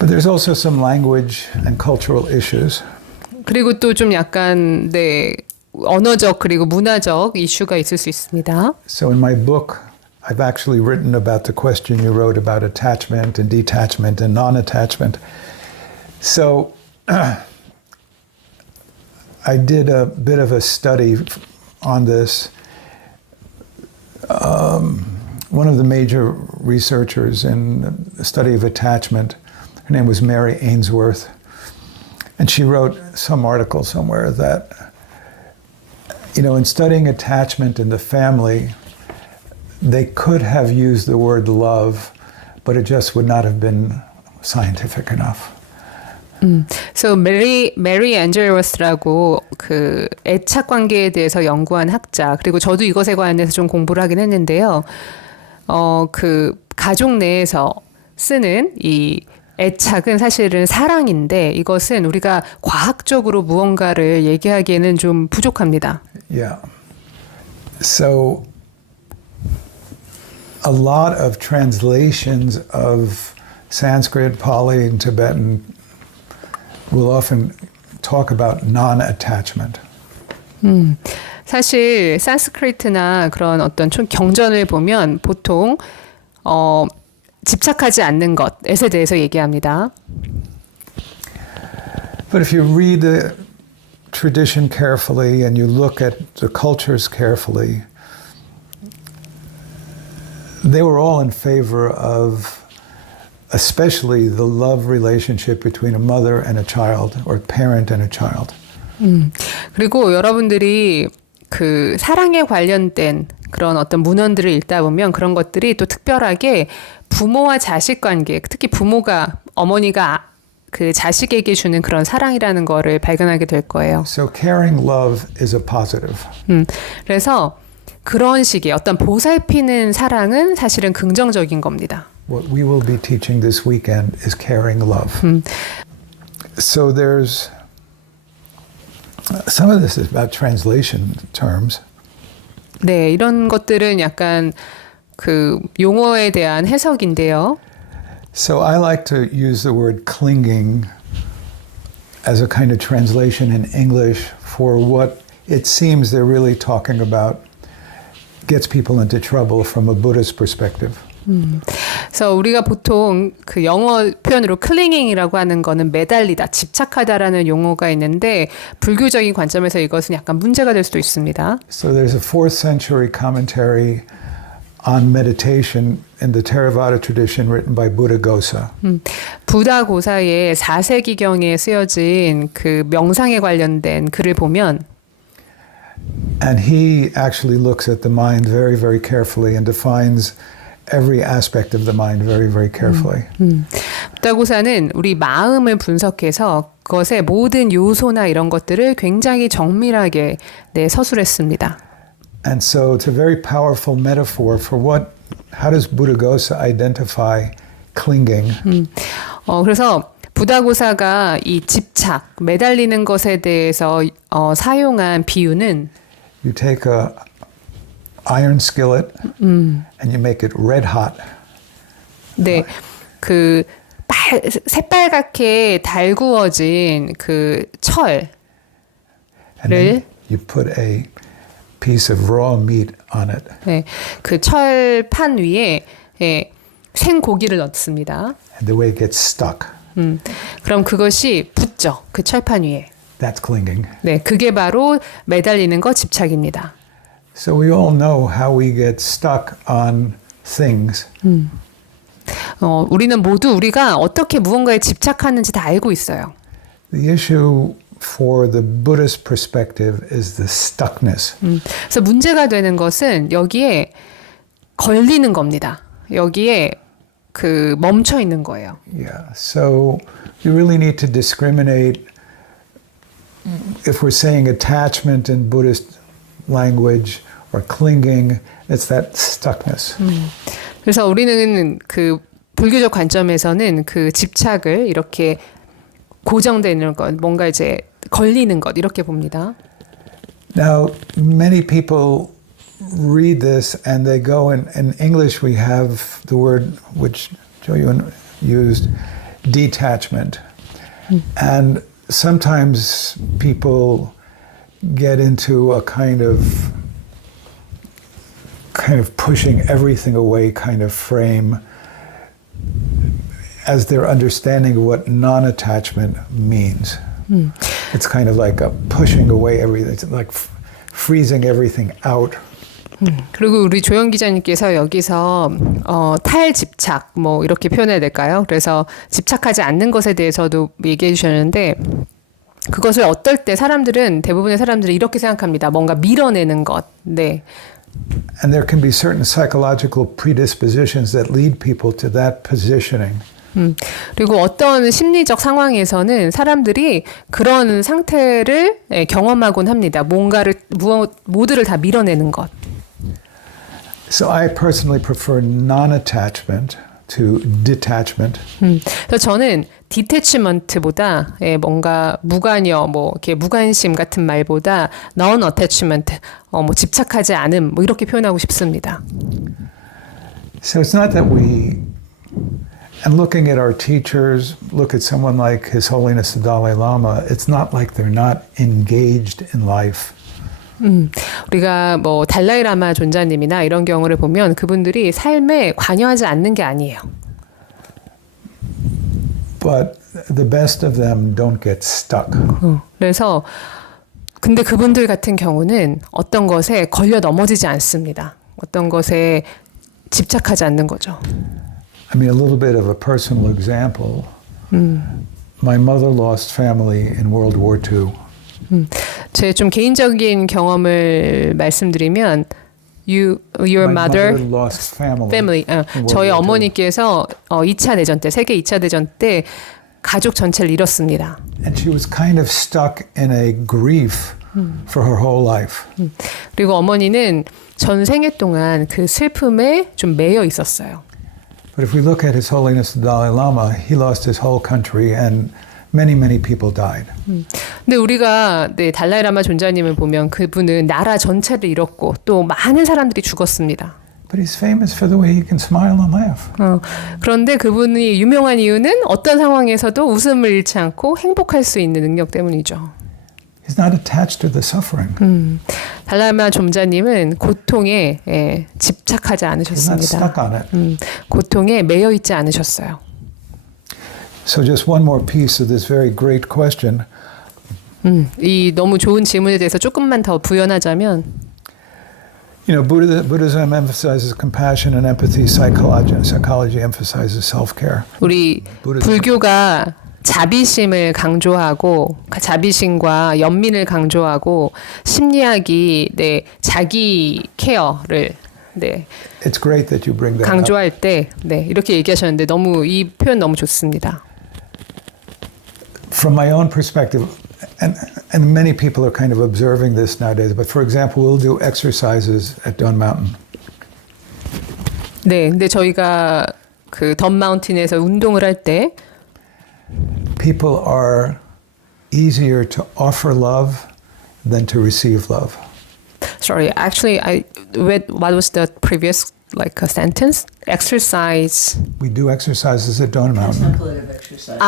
But there's also some language and cultural issues. 그리고 또 좀 약간 네 언어적 그리고 문화적 이슈가 있을 수 있습니다. So in my book, I've actually written about the question you wrote about attachment and detachment and non-attachment. So I did a bit of a study on this. One of the major researchers in the study of attachment, her name was Mary Ainsworth, and she wrote some article somewhere that, you know, in studying attachment in the family, they could have used the word love, but it just would not have been scientific enough. So Mary Ainsworth라고 그 애착 관계에 대해서 연구한 학자, 그리고 저도 이것에 관해서 좀 공부를 하긴 했는데요. 그 가족 내에서 쓰는 이 애착은 사실은 사랑인데 이것은 우리가 과학적으로 무언가를 얘기하기에는 좀 부족합니다. Yeah. So a lot of translations of Sanskrit, Pali, and Tibetan will often talk about non-attachment. 사실 산스크리트나 그런 어떤 경전을 보면 보통 집착하지 않는 것에 대해서 얘기합니다. But if you read the tradition carefully and you look at the cultures carefully, they were all in favor of especially the love relationship between a mother and a child or a parent and a child. 그리고 여러분들이 그 사랑에 관련된 그런 어떤 문헌들을 읽다 보면 그런 것들이 또 특별하게 부모와 자식 관계, 특히 부모가 어머니가 그 자식에게 주는 그런 사랑이라는 거를 발견하게 될 거예요. So caring love is a positive. 그래서 그런 식의 어떤 보살피는 사랑은 사실은 긍정적인 겁니다. What we will be teaching this weekend is caring love. So there's some of this is about translation terms. 네, 이런 것들은 약간 그 용어에 대한 해석인데요. So I like to use the word clinging as a kind of translation in English for what it seems they're really talking about gets people into trouble from a Buddhist perspective. 그래서 우리가 보통 그 영어 표현으로 클링잉이라고 하는 거는 매달리다, 집착하다라는 용어가 있는데 불교적인 관점에서 이것은 약간 문제가 될 수도 있습니다. So there's a 4th century commentary on meditation in the Theravada tradition written by Buddhaghosa. 부다고사의 4세기경에 쓰여진 그 명상에 관련된 글을 보면 And he actually looks at the mind very, very carefully and defines every aspect of the mind very, very carefully. 부다고사는 우리 마음을 분석해서 그것의 모든 요소나 이런 것들을 굉장히 정밀하게 서술했습니다. And so it's a very powerful metaphor for how does Buddhaghosa identify clinging? 그래서 부다고사가 이 집착, 매달리는 것에 대해서 사용한 비유는 You take a iron skillet and you make it red hot. 네, 그 새빨갛게 달구어진 그 철을 And then you put a piece of raw meat on it. 네, 그 철판 위에 생고기를 넣습니다. And the way it gets stuck. 그럼 그것이 붙죠. 그 철판 위에. That's clinging. 네, 그게 바로 매달리는 거 집착입니다. So we all know how we get stuck on things. 우리는 모두 우리가 어떻게 무언가에 집착하는지 다 알고 있어요. The issue for the Buddhist perspective is the stuckness. 그래서 문제가 되는 것은 여기에 걸리는 겁니다. 여기에 그 멈춰 있는 거예요. Yeah. So you really need to discriminate. If we're saying attachment in Buddhist language or clinging, it's that stuckness. 그래서 우리는 그 불교적 관점에서는 그 집착을 이렇게 고정되는 것, 뭔가 이제 걸리는 것 이렇게 봅니다. Now, many people read this and they go in English we have the word which Jo-Yun used, detachment. And sometimes people get into a kind of pushing everything away kind of frame as their understanding of what non-attachment means. It's kind of like a pushing away everything, it's like freezing everything out. 그리고 우리 조영 기자님께서 여기서 탈집착 뭐 이렇게 표현해야 될까요? 그래서 집착하지 않는 것에 대해서도 얘기해 주셨는데 그것을 어떨 때 대부분의 사람들이 이렇게 생각합니다. 뭔가 밀어내는 것. 네. And there can be certain psychological predispositions that lead people to that positioning. 그리고 어떤 심리적 상황에서는 사람들이 그런 상태를 경험하곤 합니다. 모두를 다 밀어내는 것. So I personally prefer non-attachment to detachment. 그래서 저는 디태치먼트보다 뭔가 무관여, 뭐 이렇게 무관심 같은 말보다 non-attachment, 뭐 집착하지 않음, 뭐 이렇게 표현하고 싶습니다. So it's not that and looking at our teachers, look at someone like His Holiness the Dalai Lama, it's not like they're not engaged in life. 우리가 뭐 달라이 라마 존자님이나 이런 경우를 보면 그분들이 삶에 관여하지 않는 게 아니에요. But the best of them don't get stuck. 그래서 근데 그분들 같은 경우는 어떤 것에 걸려 넘어지지 않습니다. 어떤 것에 집착하지 않는 거죠. I mean, a little bit of a personal example. My mother lost family in World War II. 제 좀 개인적인 경험을 말씀드리면 your My mother lost family 저희 어머니께서 2차 대전 때 세계 2차 대전 때 가족 전체를 잃었습니다. And she was kind of stuck in a grief for her whole life. 그리고 어머니는 전 생애 동안 그 슬픔에 좀 매여 있었어요. But if we look at His Holiness the Dalai Lama, he lost his whole country and many people died. 근데 우리가 달라이 라마 존자님을 보면 그분은 나라 전체를 잃었고 또 많은 사람들이 죽었습니다. But he's famous for the way he can smile and laugh. 그런데 그분이 유명한 이유는 어떤 상황에서도 웃음을 잃지 않고 행복할 수 있는 능력 때문이죠. He's not attached to the suffering. 달라이 라마 존자님은 고통에 집착하지 He's not 않으셨습니다. stuck on it. 고통에 매여 있지 않으셨어요. So just one more piece of this very great question. 이 너무 좋은 질문에 대해서 조금만 더 부연하자면 You know, Buddhism emphasizes compassion and empathy. Psychology emphasizes self-care. 우리 불교가 자비심을 강조하고 자비심과 연민을 강조하고 심리학이 자기 케어를 It's great that you bring that up. 강조할 때 이렇게 얘기하셨는데 너무 이 표현 너무 좋습니다. From my own perspective, and many people are kind of observing this nowadays, but for example, we'll do exercises at Dawn Mountain. 네, 근데 저희가 그 던 마운틴에서 운동을 할 때 People are easier to offer love than to receive love. Sorry, actually, what was the previous sentence? Exercise. We do exercises at Dawn Mountain. Contemplative exercise.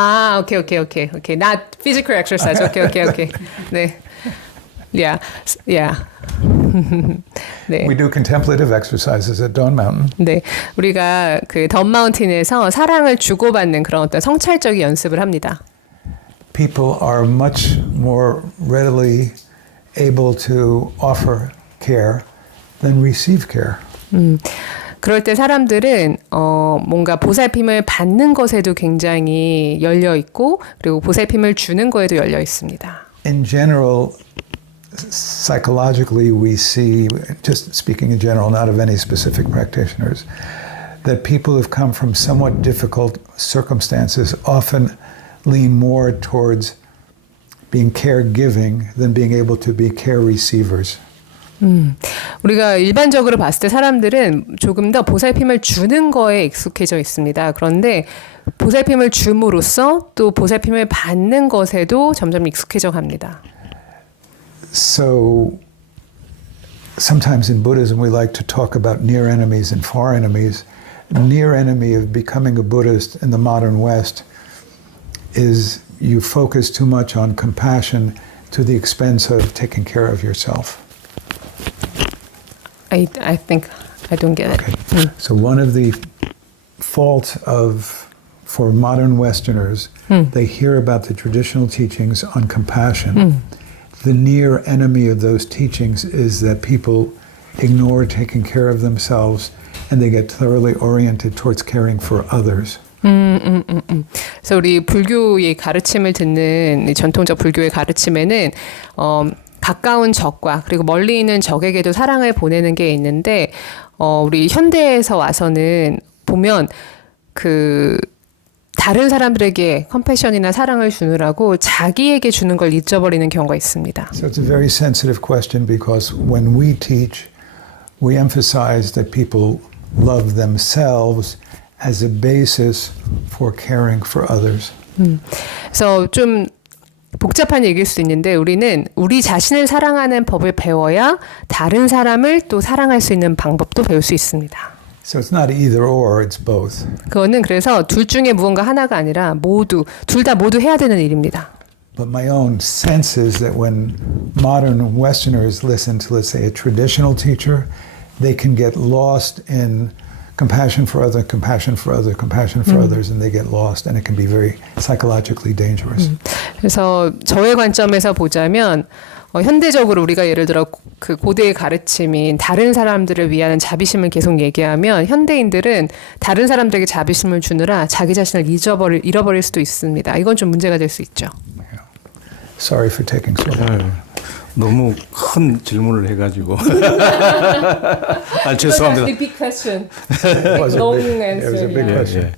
Okay. Not physical exercise. Okay. 네. Yeah. 네. We do contemplative exercises at Dawn Mountain. 네. 우리가 그 던 마운틴에서 사랑을 주고받는 그런 어떤 성찰적인 연습을 합니다. People are much more readily able to offer care than receive care. 그럴 때 사람들은 뭔가 보살핌을 받는 것에도 굉장히 열려 있고 그리고 보살핌을 주는 거에도 열려 있습니다. In general, psychologically, we see, just speaking in general, not of any specific practitioners, that people who've come from somewhat difficult circumstances often lean more towards being caregiving than being able to be care receivers. 우리가 일반적으로 봤을 때 사람들은 조금 더 보살핌을 주는 거에 익숙해져 있습니다. 그런데 보살핌을 줌으로써 또 보살핌을 받는 것에도 점점 익숙해져 갑니다. So sometimes in Buddhism we like to talk about near enemies and far enemies. A near enemy of becoming a Buddhist in the modern West is you focus too much on compassion to the expense of taking care of yourself. I think I don't get it. Okay. So one of the faults for modern Westerners, they hear about the traditional teachings on compassion. The near enemy of those teachings is that people ignore taking care of themselves and they get thoroughly oriented towards caring for others. 그래서 우리 불교의 가르침을 듣는 이 전통적 불교의 가르침에는 가까운 적과 그리고 멀리 있는 적에게도 사랑을 보내는 게 있는데 우리 현대에서 와서는 보면 그 다른 사람들에게 컴패션이나 사랑을 주느라고 자기에게 주는 걸 잊어버리는 경우가 있습니다. So it's a very sensitive question because when we teach, we emphasize that people love themselves as a basis for caring for others. 그래서 좀 복잡한 얘기일 수 있는데 우리는 우리 자신을 사랑하는 법을 배워야 다른 사람을 또 사랑할 수 있는 방법도 배울 수 있습니다. So it's not either or, it's both. 그거는 그래서 둘 중에 무언가 하나가 아니라 둘 다 모두 해야 되는 일입니다. But my own sense is that when modern Westerners listen to, let's say, a traditional teacher, they can get lost in compassion for other, compassion for other, compassion for others, and they get lost, and it can be very psychologically dangerous. 그래서 저의 관점에서 보자면 현대적으로 우리가 예를 들어 그 고대의 가르침인 다른 사람들을 위한 자비심을 계속 얘기하면 현대인들은 다른 사람들에게 자비심을 주느라 자기 자신을 잃어버릴 수도 있습니다. 이건 좀 문제가 될 수 있죠. Sorry for taking so long. 너무 큰 질문을 해가지고. 죄송합니다. Big question. It was a long big answer. question. 예, 예.